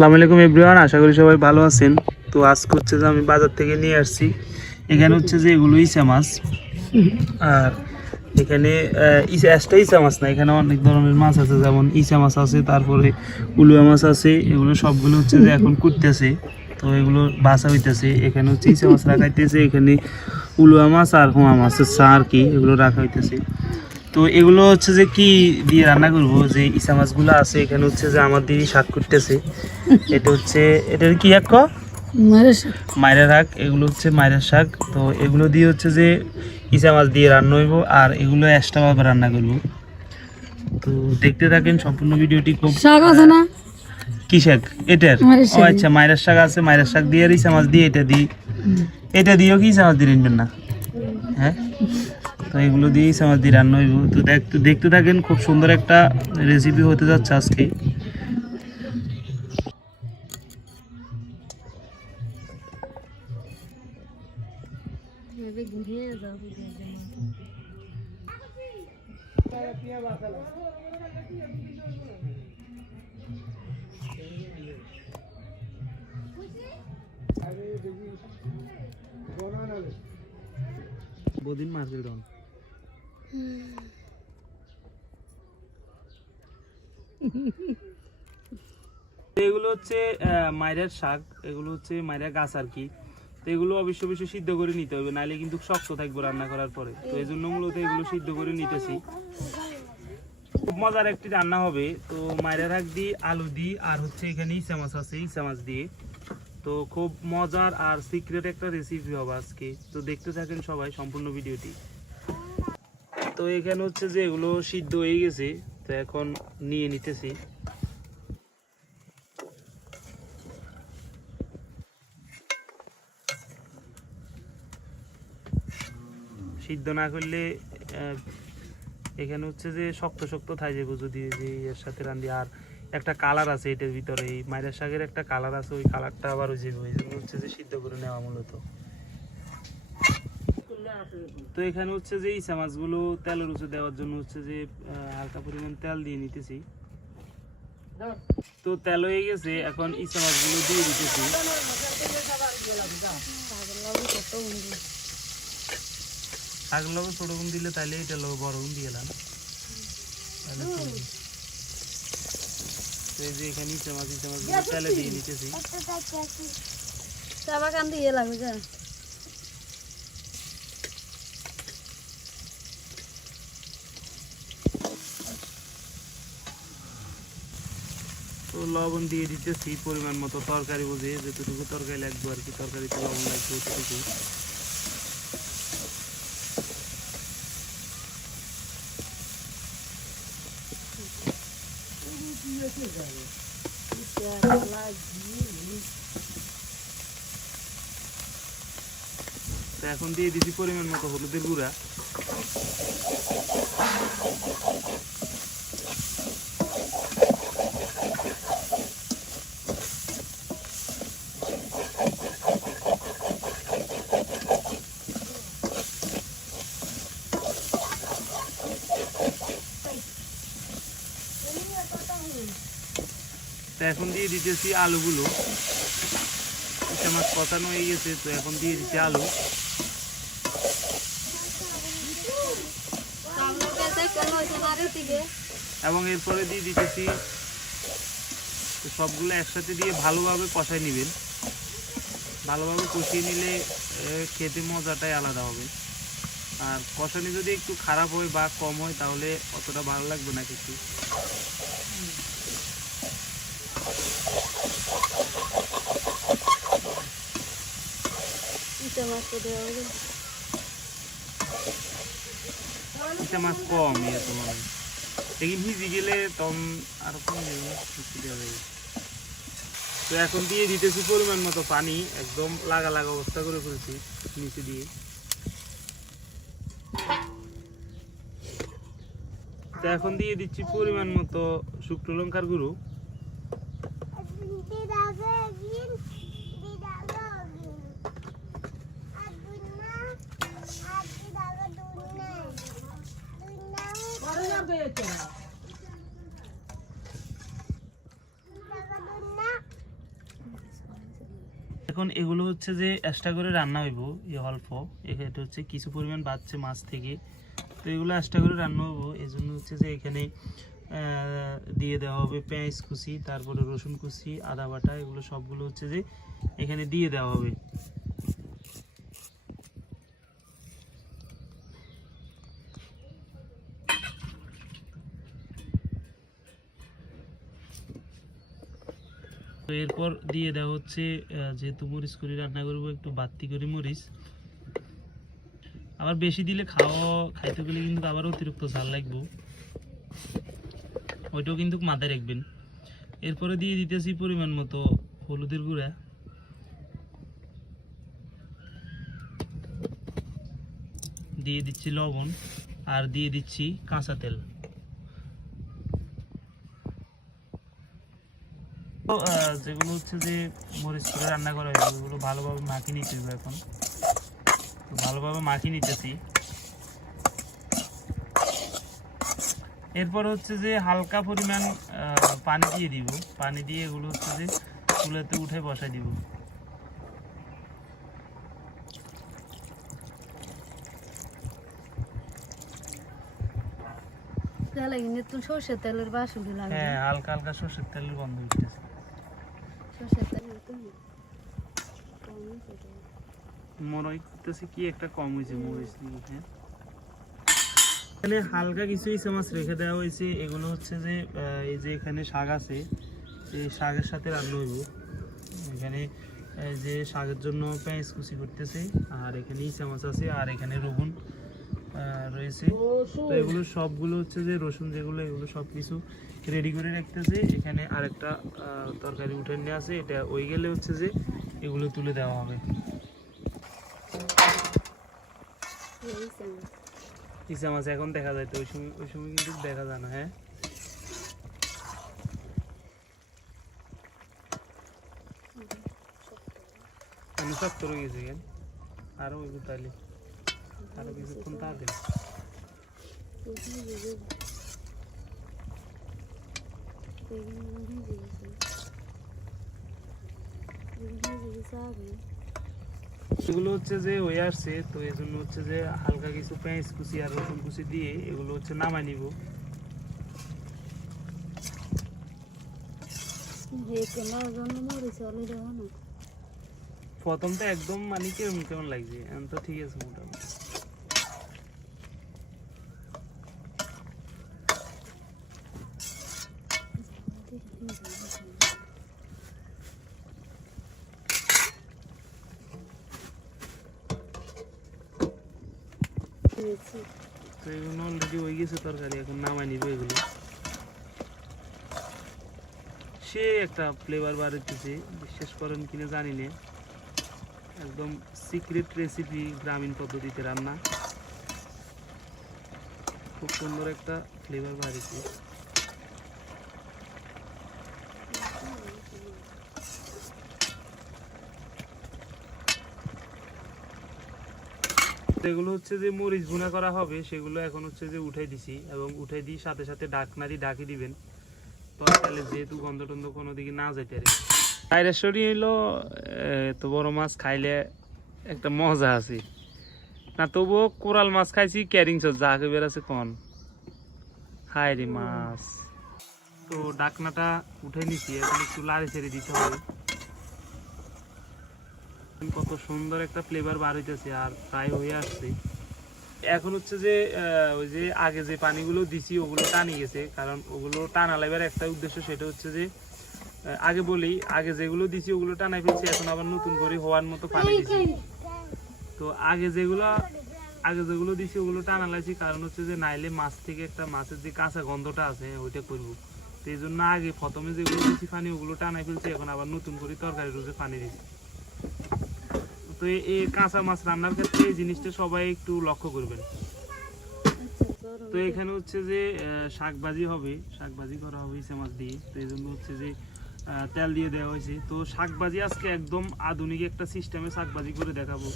আসসালামু আলাইকুম এভরিওয়ান, আশা করি সবাই ভালো আছেন। তো আজকে হচ্ছে যে আমি বাজার থেকে নিয়ে আসছি, এখানে হচ্ছে যে এগুলো ইসা মাছ। আর এখানে ইসা মাছ না, এখানে অনেক ধরনের মাছ আছে, যেমন ইসা মাছ আছে, তারপরে উলুয়া মাছ আছে। এগুলো সবগুলো হচ্ছে যে এখন কুটতেছে, তো এগুলো বাসা হইতেছে। এখানে হচ্ছে ইসা মাছ রাখাইতেছে, এখানে উলুয়া মাছ আর হোয়া মাছের চা আর কি, এগুলো রাখা হইতেছে। তো এগুলো হচ্ছে যে কি দিয়ে রান্না করবো, যে ইসা মাছগুলো আছে এখানে হচ্ছে যে আমার দিদি শাক করতেছে। এটা হচ্ছে এটার কি এক মায়ের শাক, এগুলো হচ্ছে মায়ের শাক। তো এগুলো দিয়ে হচ্ছে যে ইসা মাছ দিয়ে রান্না হইব, আর এগুলো এক্সট্রা ভাবে রান্না করবো। তো দেখতে থাকেন সম্পূর্ণ ভিডিওটি। খুব শাক আছে না, কি শাক এটার? ও আচ্ছা, মায়ের শাক আছে, মায়ের শাক দিয়ে আর ইসা মাছ দিয়ে এটা দিয়েও কি ইসা মাছ দিয়ে রান্নবেন না? হ্যাঁ, তো এগুলো দিয়েই ইসা মাছ দিয়ে রান্না হইব। তো দেখতে থাকেন, খুব সুন্দর একটা রেসিপি হতে যাচ্ছে আজকে। বদিন মার্কেট ডাউন এগুলো হচ্ছে মাইরের শাক, এগুলো হচ্ছে মাইরের গাছ আর কি। তো এগুলো অবশ্যই সিদ্ধ করে নিতে হবে, নাহলে কিন্তু শক্ত থাকবে রান্না করার পরে। তো এই জন্য মূলত এগুলো সিদ্ধ করে নিতেছি। খুব মজার একটি রান্না হবে। তো মাইরের শাক দিয়ে, আলু দিয়ে, আর হচ্ছে এখানে ইসা মাছ আছে, ইসা মাছ দিয়ে। তো খুব মজার আর সিক্রেট একটা রেসিপি হবে আজকে। তো দেখতে থাকেন সবাই সম্পূর্ণ ভিডিওটি। তো এখানে হচ্ছে যে এগুলো সিদ্ধ হয়ে গেছে, তো এখন নিয়ে নিতেছি। সিদ্ধ না করলে এখানে হচ্ছে যে শক্ত শক্ত থাই যাবো যদি এর সাথে রান্ধি। আর একটা কালার আছে এটার ভিতরে, এই মাইরের শাকের একটা কালার আছে, ওই কালারটা আবার ওই যাবে, ওই জন্য হচ্ছে যে সিদ্ধ করে নেওয়া মূলত। তো এখানে হচ্ছে যে ইসা মাছগুলো তেলের উঁচু দেওয়ার জন্য হচ্ছে যে হালকা পরিমাণ তেল দিয়ে নিতেছি। তো তেল হয়ে গেছে, এখন ইসা মাছগুলো দিয়ে দিতেছি। শাকের লগে ছোট গুণ দিলে তাইলে এটা লগে বড় গুণ দিয়ে এলাম। তো এই যে এখানে ইসা মাছগুলো তেলে দিয়ে নিতেছি। তো লবণ দিয়ে দিতেছি পরিমাণ মতো, তরকারি বুঝে যতটুকু তরকারি লাগবে আর কি, তরকারিতে লবণ লাগবে ততটুকু। তো এখন দিয়ে দিচ্ছি পরিমাণ মতো হলুদের গুঁড়া। তো এখন দিয়ে দিতেছি আলুগুলো। ইসা মাছ কষানো হয়ে গেছে, তো এখন দিয়ে দিচ্ছি আলু। এবং এরপরে দিয়ে দিতেছি, সবগুলো একসাথে দিয়ে ভালোভাবে কষাই নেবেন। ভালোভাবে কষিয়ে নিলে খেতে মজাটাই আলাদা হবে। আর কষানি যদি একটু খারাপ হয় বা কম হয় তাহলে অতটা ভালো লাগবে না কিছু। ইসা মাছ কম ইয়ে তোমার দেখি ভিজে গেলে তখন আর কম দেবে। তো এখন দিয়ে দিতেছি পরিমাণ মতো পানি, একদম লাগা লাগা অবস্থা করে ফেলছি নিচে দিয়ে। তো এখন দিয়ে দিচ্ছি পরিমাণ মতো শুকনো লঙ্কার গুঁড়ো। এখন এগুলো হচ্ছে যে এক্সট্রা করে রান্না হইব, অল্প এটা হচ্ছে কিছু পরিমাণ বাড়ছে মাছ থেকে, তো এগুলো এক্সট্রা করে রান্না হইব। এই জন্য হচ্ছে যে এখানে দিয়ে দেওয়া হবে পেঁয়াজ কুচি, তারপরে রসুন কুচি, আদা বাটা, এগুলো সবগুলো হচ্ছে যে এখানে দিয়ে দেওয়া হবে। তো এরপর দিয়ে দেওয়া হচ্ছে যেহেতু মরিচ করে রান্না করবো একটু বাড়তি করে মরিচ, আবার বেশি দিলে খাইতে গেলে কিন্তু আবার অতিরিক্ত ঝাল লাগবে, ওইটাও কিন্তু মাথায় রাখবেন। এরপরে দিয়ে দিতেছি পরিমাণ মতো হলুদের গুঁড়া, দিয়ে দিচ্ছি লবণ, আর দিয়ে দিচ্ছি কাঁচা তেল। যেগুলো হচ্ছে যে মরিচ করে রান্না করা হয়েছে ওগুলো ভালোভাবে মাখিয়ে নিতে হবে। এখন ভালোভাবে মাখিয়ে নিতেছি। এরপর হচ্ছে যে হালকা পরিমাণ পানি দিয়ে দিব, পানি দিয়ে এগুলো হচ্ছে যে চুলাতে উঠে বসাই দিব। সরষের তেলের বাসুরি লাগে, হ্যাঁ হালকা হালকা সরষের তেলের গন্ধ উঠতেছে। মনে হইতেছে কি একটা কম হয়েছে মরিচ দিয়ে। হ্যাঁ এখানে হালকা কিছু ইচা মাছ রেখে দেওয়া হয়েছে, এগুলো হচ্ছে যে এই যে এখানে শাক আছে, এই শাকের সাথে রান্না হইব। এখানে যে শাকের জন্য পেঁয়াজ কুচি করতেছে, আর এখানে ইচা মাছ আছে, আর এখানে রসুন রয়েছে। তো এগুলো সবগুলো হচ্ছে যে রসুন যেগুলো এগুলো সব কিছু রেডি করে রাখতেছে। এখানে আরেকটা তরকারি উঠে নিয়ে আসে, এটা ওই গেলে হচ্ছে যে এগুলো তুলে দেওয়া হবে। ইচা মাছ এখন দেখা যায়, তো ওই সময় কিন্তু দেখা যায় না। হ্যাঁ আমি শক্ত রয়ে গেছি কেন, আরো ওই তাহলে আরো কিছুক্ষণ তাড়াতাড়ি এগুলো হচ্ছে যে হয়ে আসছে। তো এই জন্য হচ্ছে যে হালকা কিছু পেঁয়াজ কুচি আর রসুন কুচি দিয়ে এগুলো হচ্ছে নামাই নিব। প্রথম তো একদম মানে কেমন কেমন লাগছে, এখন তো ঠিক আছে মোটামুটি। তো এগুলো অলরেডি হয়ে গেছে তরকারি, এখন নামাই নিব এগুলো। সে একটা ফ্লেভার বার হইতেছে, বিশ্বাস করেন কিনা জানি না, একদম সিক্রেট রেসিপি, গ্রামীণ পদ্ধতিতে রান্না, খুব সুন্দর একটা ফ্লেভার বার হয়েছে। যেগুলো হচ্ছে যে মরিচ ভুনা করা হবে সেগুলো এখন হচ্ছে যে উঠাই দিছি, এবং উঠাই দিয়ে সাথে সাথে ডাকনারি ঢাকি দিবেন, তরকারি যেহেতু গন্ধ টন্ধ কোনো দিকে না যেতে পারে। বাইরেশ্বরী হইলো এত বড় মাছ খাইলে একটা মজা আছে না, তবুও কোরাল মাছ খাইছি ক্যারিং সস যা বের আছে কন হাই রে মাছ। তো ডাকনাটা উঠে নিছি, এখন একটু লাড়ি ছেড়ে দিতে হবে। কত সুন্দর একটা ফ্লেভার বার হইতেছে, আর প্রায় হয়ে আসছে। এখন হচ্ছে যে ওই যে আগে যে পানিগুলো দিছি ওগুলো টানি গেছে, কারণ ওগুলো টানা লাইবার একটা উদ্দেশ্য, সেটা হচ্ছে যে আগে বলি আগে যেগুলো দিছি ওগুলো টানাই ফেলছি, এখন আবার নতুন করে হওয়ার মতো পানি দিছি। তো আগে যেগুলো দিছি ওগুলো টানা লাইছি, কারণ হচ্ছে যে নাইলে মাছ থেকে একটা মাছের যে কাঁচা গন্ধটা আছে ওইটা করবো। তো এই জন্য আগে প্রথমে যেগুলো দিছি পানি ওগুলো টানাই ফেলছি, এখন আবার নতুন করে তরকারি রোজে পানি দিছি। তো এই কাঁচা মাছ রান্নার ক্ষেত্রে এই জিনিসটা সবাই একটু লক্ষ্য করবেন। তো এখানে হচ্ছে যে শাকভাজি হবে, শাকভাজি করা হবে ইচা মাছ দিয়ে, তো এই জন্য হচ্ছে যে তেল দিয়ে দেওয়া হয়েছে। তো শাকভাজি আজকে একদম আধুনিক একটা সিস্টেমে শাকভাজি করে দেখাবো।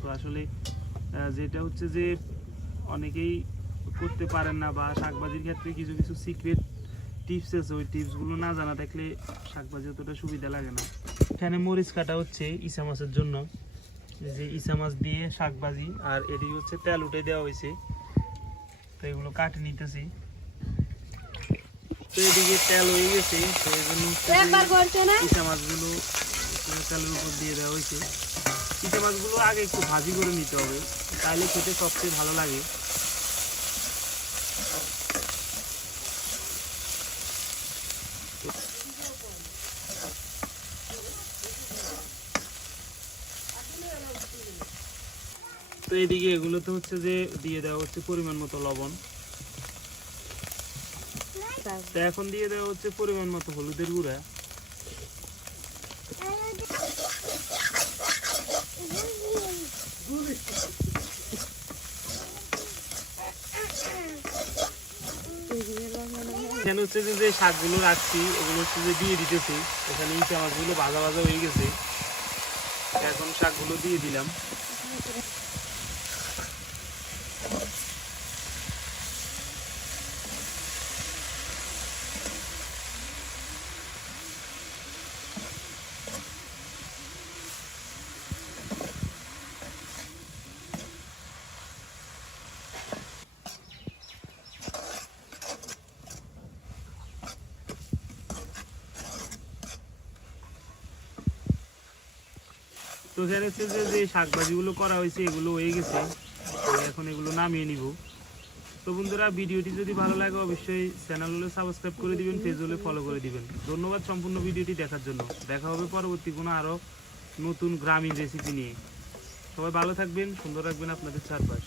তো আসলে যেটা হচ্ছে যে অনেকেই করতে পারেন না, বা শাকভাজির ক্ষেত্রে কিছু কিছু সিক্রেট টিপস আছে, ওই টিপসগুলো না জানা থাকলে শাকভাজি অতটা সুবিধা লাগে না। এখানে মরিচ কাটা হচ্ছে ইসা মাছের জন্য, এই যে ইসা মাছ দিয়ে শাক ভাজি, আর এদিকে হচ্ছে তেল উঠে দেওয়া হয়েছে, তো এগুলো কাটে নিতেছি। তো এদিকে তেল হয়ে গেছে, তো এই জন্য ইসা মাছগুলো তেলের উপর দিয়ে দেওয়া হয়েছে। ইসা মাছগুলো আগে একটু ভাজি করে নিতে হবে, তাহলে খেতে সবচেয়ে ভালো লাগে। তো এদিকে এগুলোতে হচ্ছে যে দিয়ে দেওয়া হচ্ছে পরিমাণ মতো লবণ, তো এখন দিয়ে দেওয়া হচ্ছে পরিমাণ মতো হলুদের গুঁড়া, এখানে হচ্ছে যে শাকগুলো রাখছি ওগুলো হচ্ছে যে দিয়ে দিতেছি। এখানে ইচা মাছগুলো ভাজা ভাজা হয়ে গেছে, এখন শাকগুলো দিয়ে দিলাম। তো এখানে হচ্ছে যে শাক ভাজিগুলো করা হয়েছে এগুলো হয়ে গেছে, তো এখন এগুলো নামিয়ে নিব। তো বন্ধুরা, ভিডিওটি যদি ভালো লাগে অবশ্যই চ্যানেল হলে সাবস্ক্রাইব করে দিবেন, পেজ হলে ফলো করে দিবেন। ধন্যবাদ সম্পূর্ণ ভিডিওটি দেখার জন্য। দেখা হবে পরবর্তী কোনো আরও নতুন গ্রামীণ রেসিপি নিয়ে। সবাই ভালো থাকবেন, সুন্দর রাখবেন আপনাদের চারপাশ।